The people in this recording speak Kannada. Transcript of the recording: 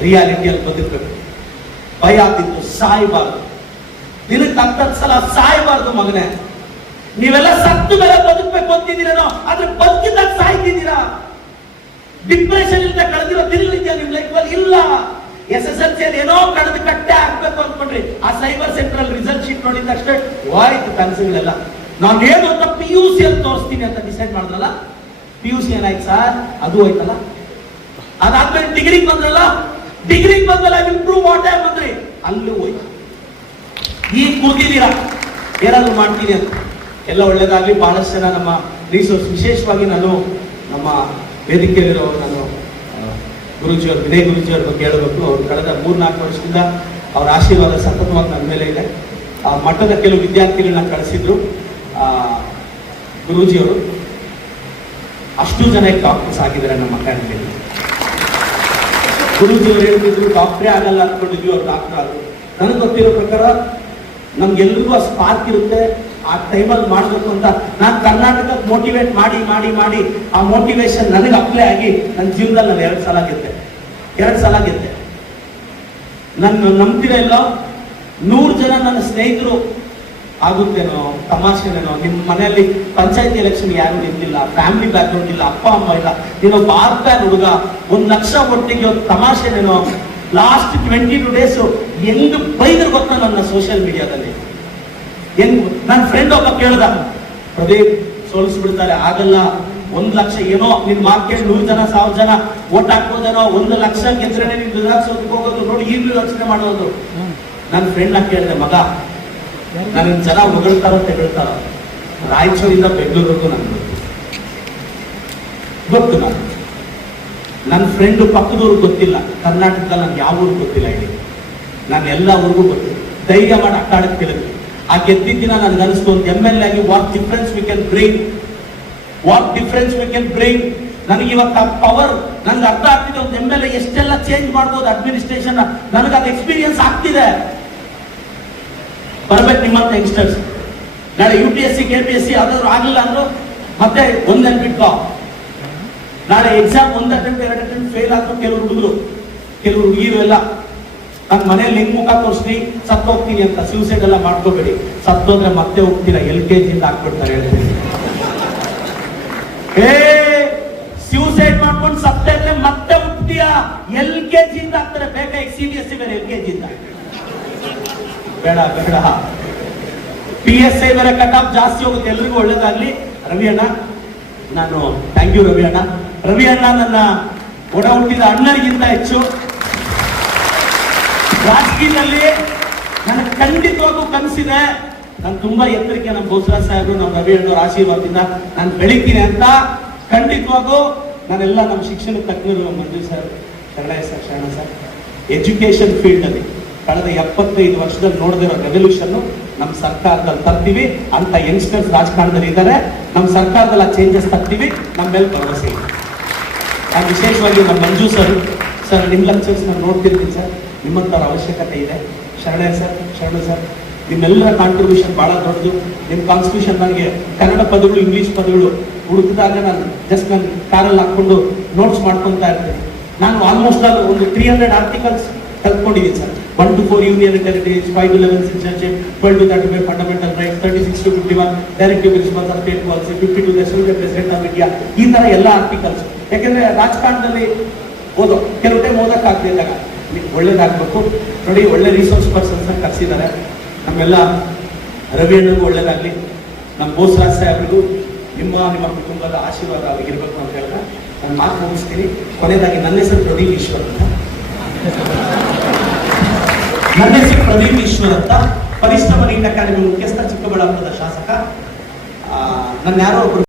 ರಿಯಾಲಿಟಿಯಲ್ಲಿ ಬದುಕಬೇಕು ಭಯ ಆಗ್ತಿತ್ತು ಸಾಯಬಾರದು ನಿನಗೆ ಹತ್ತತ್ತು ಸಲ ಸಾಯಬಾರ್ದು ಮಗನೇ ನೀವೆಲ್ಲ ಸತ್ತು ಮೇಲೆ ಬದುಕಬೇಕು ಅಂತಿದ್ದೀರೇನೋ ಆದ್ರೆ ಬದುಕಿದ್ದಾಗ ಸಾಯ್ತಿದ್ದೀರಾ ಡಿಪ್ರೆಷನ್ ಇಂದ ಕಳೆದಿರೋ ದಿನಗಳಿದೆಯಾ ನಿಮ್ ಲೈಫ್ ಅಲ್ಲಿ ಇಲ್ಲ ಎಸ್ ಎಸ್ ಎಲ್ ಸಿ ಏನೋ ಕಳೆದು ಕಟ್ಟೆ ಆಗ್ಬೇಕು ಅನ್ಕೊಂಡ್ರಿ ಆ ಸೈಬರ್ ಸೆಂಟರ್ ಅಲ್ಲಿ ರಿಸಲ್ಟ್ ಶೀಟ್ ನೋಡಿದ ಅಷ್ಟೇ ವಾಯ್ತು ಕನಸುಗಳೆಲ್ಲ ನಾನು ಏನು ಅಂತ ಪಿ ಯು ಸಿ ಅಲ್ಲಿ ತೋರಿಸ್ತೀನಿ ಅಂತ ಡಿಸೈಡ್ ಮಾಡಿದ್ರಲ್ಲ ಪಿ ಯು ಸಿ ಏನಾಯ್ತು ಸರ್ ಅದು ಹೋಯ್ತಲ್ಲ ಅದಾದ್ಮೇಲೆ ಡಿಗ್ರಿಗೆ ಬಂದ್ರಲ್ಲ ಡಿಗ್ರಿಗೆ ಬಂದಲ್ಲ ಇಂಪ್ರೂವ್ ಮಾಡೇ ಬಂದ್ರಿ. ಅಲ್ಲೂ ಹೋಯ್ತು. ಈಗ ಕೂತಿದ್ದೀರಾ ಏನಾದ್ರು ಮಾಡ್ತೀನಿ ಅಂತ. ಎಲ್ಲ ಒಳ್ಳೇದಾಗ್ಲಿ. ಬಹಳಷ್ಟು ಜನ ನಮ್ಮ ರಿಸೋರ್ಸ್ ವಿಶೇಷವಾಗಿ ನಾನು ನಮ್ಮ ವೇದಿಕೆಯಲ್ಲಿರೋ ನಾನು ಗುರುಜಿ ಅವರು, ವಿನಯ್ ಗುರುಜಿಯವ್ರ ಬಗ್ಗೆ ಹೇಳಬೇಕು. ಅವ್ರು ಕಳೆದ ಮೂರ್ನಾಲ್ಕು ವರ್ಷದಿಂದ ಅವರ ಆಶೀರ್ವಾದ ಸತತವಾಗಿ ನನ್ನ ಮೇಲೆ ಇದೆ. ಆ ಮಠದ ಕೆಲವು ವಿದ್ಯಾರ್ಥಿಗಳನ್ನ ಕಳಿಸಿದ್ರು. ಗುರೂಜಿಯವರು. ಅಷ್ಟು ಜನ ಡಾಕ್ಟರ್ಸ್ ಆಗಿದ್ದಾರೆ ನಮ್ಮ ಅಕಾಡೆಮಿಯಲ್ಲಿ ಗುರೂಜಿ ಅವ್ರು ಹೇಳ್ತಿದ್ರು ಡಾಕ್ಟ್ರೇ ಆಗಲ್ಲ ಅನ್ಕೊಂಡಿದ್ವಿ, ಅವ್ರು ಡಾಕ್ಟರ್ ಆದ್ರು. ನನಗೆ ಗೊತ್ತಿರೋ ಪ್ರಕಾರ ನಮ್ಗೆಲ್ರಿಗೂ ಆ ಸ್ಪಾರ್ಕ್ ಇರುತ್ತೆ. ಆ ಟೈಮಲ್ಲಿ ಮಾಡಬೇಕು ಅಂತ ನಾನು ಕರ್ನಾಟಕಕ್ಕೆ ಮೋಟಿವೇಟ್ ಮಾಡಿ ಮಾಡಿ ಮಾಡಿ ಆ ಮೋಟಿವೇಶನ್ ನನಗೆ ಅಪ್ಲೈ ಆಗಿ ನನ್ನ ಜೀವನದಲ್ಲಿ ನಾನು ಎರಡು ಸಲ ಗೆದ್ದೆ. ಎರಡು ಸಲ ಗೆದ್ದೆ. ನನ್ನ ನಂಬ್ತಿರ ಇಲ್ಲ ನೂರು ಜನ ನನ್ನ ಸ್ನೇಹಿತರು ಆಗುತ್ತೇನೋ ತಮಾಷೆನೇನೋ ನಿಮ್ಮ ಮನೆಯಲ್ಲಿ ಪಂಚಾಯತಿ ಎಲೆಕ್ಷನ್ ಯಾರು ನಿಂತಿಲ್ಲ ಫ್ಯಾಮಿಲಿ ಬ್ಯಾಕ್ಗ್ರೌಂಡ್ ಇಲ್ಲ ಅಪ್ಪ ಅಮ್ಮ ಇಲ್ಲ ನೀನು ಭಾರತ ಹುಡುಗ ಒಂದು ಲಕ್ಷ ಒಟ್ಟಿಗೆ ಒಂದು ತಮಾಷೆನೇನೋ ಲಾಸ್ಟ್ ಟ್ವೆಂಟಿ ಟು ಡೇಸ್ ಎಂದು ಬೈದ್ರು ಗೊತ್ತ ನನ್ನ ಸೋಷಿಯಲ್ ಮೀಡಿಯಾದಲ್ಲಿ ಹೆಂಗ್ ನನ್ನ ಫ್ರೆಂಡ್ ಒಬ್ಬ ಕೇಳ್ದ ಪ್ರದೀಪ್ ಸೋಲಿಸ್ಬಿಡ್ತಾರೆ ಆಗಲ್ಲ. ಒಂದ್ ಲಕ್ಷ ಏನೋ ನಿನ್ ಮಾರ್ಕೆಟ್ ನೂರು ಜನ ಸಾವಿರ ಜನ ಓಟ್ ಹಾಕ್ಬೋದೇನೋ ಒಂದು ಲಕ್ಷ ಗೆದ್ರೆ ನೀನ್ ಹೋಗೋದು ನೋಡಿ ಈಗಲೂ ಯೋಚನೆ ಮಾಡೋದು. ನನ್ನ ಫ್ರೆಂಡ್ ನಾ ಕೇಳಿದೆ ಮಗ ನನ್ನ ಜನ ಹೊಗಳ್ತಾರೋ ತೆಗಳ್ತಾರೋ ರಾಯಚೂರಿಂದ ಬೆಂಗಳೂರಿಗೂ ನನ್ಗೆ ಗೊತ್ತು ಗೊತ್ತು ನಾನು. ನನ್ನ ಫ್ರೆಂಡ್ ಪಕ್ಕದವ್ರಿಗೆ ಗೊತ್ತಿಲ್ಲ. ಕರ್ನಾಟಕದಲ್ಲಿ ನನ್ಗೆ ಯಾವ ಊರು ಗೊತ್ತಿಲ್ಲ ಹೇಳಿ. ನಾನು ಎಲ್ಲ ಊರಿಗೂ ಗೊತ್ತು ಧೈರ್ಯ ಮಾಡಿ ಅಟ್ಟಾಡಕ್ಕೆ ಕೇಳಿದ್ವಿ. ಆ ಗೆದ್ದಿದ್ದ ದಿನ ನನ್ಗೆ ಅನಿಸ್ತು, ಒಂದು ಎಂ ಎಲ್ ಆಗಿ what difference we can bring what difference we can bring ನನಗೆ ಇವತ್ತು ಆ ಪವರ್ ನನ್ಗೆ ಅರ್ಥ ಆಗ್ತಿದೆ, ಒಂದು ಎಂ ಎಲ್ ಎ ಎಷ್ಟೆಲ್ಲ ಚೇಂಜ್ ಮಾಡ್ಬೋದು ಅಡ್ಮಿನಿಸ್ಟ್ರೇಷನ್ ನನಗೆ ಅದು ಎಕ್ಸ್ಪೀರಿಯನ್ಸ್ ಆಗ್ತಿದೆ. ಬರ್ಬೇಕು ನಿಮ್ಮ ಯಂಗ್ಸ್ಟರ್ಸ್ ನಾಳೆ U P S C K P S C ಯಾವ್ದಾದ್ರು ಆಗಲಿಲ್ಲ ಅಂದ್ರು ಮತ್ತೆ ಒಂದ್ ನೆನ್ಪಿಟ್ಕೋ ನಾಳೆ ಎಕ್ಸಾಮ್ ಒಂದ್ ಅಟೆಂಪ್ಟ್ ಎರಡು ಅಟೆಂಪ್ಟ್ ಫೇಲ್ ಆದ್ರು ಕೆಲವರು ಹುಡುಗರು, ಕೆಲವರು ಹುಡುಗಿರು ಎಲ್ಲ ನನ್ನ ಮನೇಲಿ ಲಿಂಗ್ ಮುಖ ತೋರಿಸ್ತೀನಿ ಸತ್ತು ಹೋಗ್ತೀನಿ ಅಂತ ಸೂಸೈಡ್ ಎಲ್ಲ ಮಾಡ್ಕೋಬೇಡಿ. ಸತ್ತೋದ್ರೆ ಮತ್ತೆ ಹೋಗ್ತೀರಾ, ಎಲ್ ಕೆ ಜಿಯಿಂದ ಹಾಕ್ಬಿಡ್ತಾರೆ ಏ ಸೂಸೈಡ್ ಮಾಡ್ಕೊಂಡು ಸತ್ತೇ ಮತ್ತೆ ಹುಟ್ತೀಯಾ? ಎಲ್ ಕೆ ಜಿಯಿಂದ ಹಾಕ್ತಾರೆ, ಬೇಕಾಗಿ ಸಿ ಬಿ ಎಸ್ ಸಿ ಬೇರೆ ಎಲ್ ಕೆ ಜಿಯಿಂದ. ಬೇಡ ಬೇಡ. ಪಿ ಎಸ್ ಐ ಬೇರೆ ಕಟ್ ಆಫ್ ಜಾಸ್ತಿ ಹೋಗುತ್ತೆ. ಎಲ್ರಿಗೂ ಒಳ್ಳೇದಾಗ್ಲಿ. ರವಿ ಅಣ್ಣ, ನಾನು ಥ್ಯಾಂಕ್ ಯು ರವಿ ಅಣ್ಣ. ರವಿ ಅಣ್ಣ ನನ್ನ ಒಡ ಹುಟ್ಟಿದ ಅಣ್ಣರಿಗಿಂತ ಹೆಚ್ಚು. ರಾಜಕೀಯದಲ್ಲಿ ನನಗೆ ಖಂಡಿತವಾಗೂ ಕನಸಿದೆ. ನಾನು ತುಂಬಾ ಎತ್ತರಕ್ಕೆ ನಮ್ಮ ಬೋಸರಾಜ್ ಸಾಹೇಬರು, ನಮ್ಮ ರವಿ ಅಣ್ಣವ್ರ ಆಶೀರ್ವಾದದಿಂದ ನಾನು ಬೆಳಿತೀನಿ ಅಂತ ಖಂಡಿತವಾಗೂ ನಾನೆಲ್ಲ ನಮ್ಮ ಶಿಕ್ಷಣ ತಜ್ಞರು ಮಂಜು ಸರ್ ಶರಣ ಸರ್ ಶರಣ ಸರ್ ಎಜುಕೇಶನ್ ಫೀಲ್ಡ್ ಅಲ್ಲಿ. ಕಳೆದ ಎಪ್ಪತ್ತೈದು ವರ್ಷದಲ್ಲಿ ನೋಡದಿರೋ ರೆವಲ್ಯೂಷನ್ ನಮ್ಮ ಸರ್ಕಾರದಲ್ಲಿ ತರ್ತೀವಿ ಅಂತ ಯಂಗ್ಸ್ಟರ್ಸ್ ರಾಜಕಾರಣದಲ್ಲಿ ಇದ್ದಾರೆ. ನಮ್ಮ ಸರ್ಕಾರದಲ್ಲಿ ಆ ಚೇಂಜಸ್ ತರ್ತೀವಿ. ನಮ್ಮ ಮೇಲೆ ಭರವಸೆ ಇದೆ. ವಿಶೇಷವಾಗಿ ನಮ್ಮ ಮಂಜು ಸರ್ ಸರ್ ನಿಮ್ಮ ಲೆಕ್ಚರ್ಸ್ ನಾನು ನೋಡ್ತಿರ್ತೀನಿ ಸರ್ ನಿಮ್ಮಂಥವ್ರ ಅವಶ್ಯಕತೆ ಇದೆ. ಶರಣೆ ಸರ್ ಶರಣ ಸರ್ ನಿಮ್ಮೆಲ್ಲರ ಕಾಂಟ್ರಿಬ್ಯೂಷನ್ ಬಹಳ ದೊಡ್ಡದು. ನಿಮ್ಮ ಕಾನ್ಸ್ಟಿಟ್ಯೂಷನ್ ನನಗೆ ಕನ್ನಡ ಪದಗಳು ಇಂಗ್ಲಿಷ್ ಪದಗಳು ಹುಡುಕಿದಾಗ ನಾನು ಜಸ್ಟ್ ನನ್ನ ಕಾರಲ್ಲಿ ಹಾಕೊಂಡು ನೋಟ್ಸ್ ಮಾಡ್ಕೊತಾ ಇರ್ತೀನಿ. ನಾನು ಆಲ್ಮೋಸ್ಟ್ ಆಲ್ ಒಂದು three hundred articles ಕಲ್ತ್ಕೊಂಡಿದ್ದೀನಿ sir one to four union territories five to eleven citizenship twelve to thirty five fundamental rights thirty six to fifty one directive response of state policy fifty two of India ಈ ತರ ಎಲ್ಲ ಆರ್ಟಿಕಲ್ಸ್ ಯಾಕೆಂದ್ರೆ ರಾಜಕಾರಣದಲ್ಲಿ ಓದೋ, ಕೆಲವು ಟೈಮ್ ಓದಕ್ ಆಗ್ತಿದ್ದಾಗ ಒಳ್ಳೇದಾಗಬೇಕು. ನೋಡಿ, ಒಳ್ಳೆ ರಿಸೋರ್ಸ್ ಪರ್ಸನ್ಸ್ ಕರೆಸಿದ್ದಾರೆ. ನಮ್ಮೆಲ್ಲ ರವಿ ಅಣ್ಣಗೂ ಒಳ್ಳೇದಾಗ್ಲಿ. ನಮ್ಮ ಬೋಸರಾಜ್ ಸಾಹೇಬ್ರಿಗೂ ನಿಮ್ಮ ನಿಮ್ಮ ಕುಟುಂಬದ ಆಶೀರ್ವಾದ ಆಗಿರ್ಬೇಕು ಅಂತ ಹೇಳಿದ್ರೆ ನಾನು ಮಾತು ಮುಗಿಸ್ತೀನಿ. ಕೊನೆಯದಾಗಿ ನನ್ನ ಹೆಸರು ಪ್ರದೀಪ್ ಈಶ್ವರ್ ಅಂತ. ನನ್ನ ಹೆಸರು ಪ್ರದೀಪ್ ಅಂತ ಪರಿಶ್ರಮ ನೀಟ ಅಕಾಡೆಮಿ ಮುಖ್ಯಸ್ಥ ಚಿಕ್ಕಬಳ್ಳಾಪುರದ ಶಾಸಕ ನನ್ನ ಯಾರೋ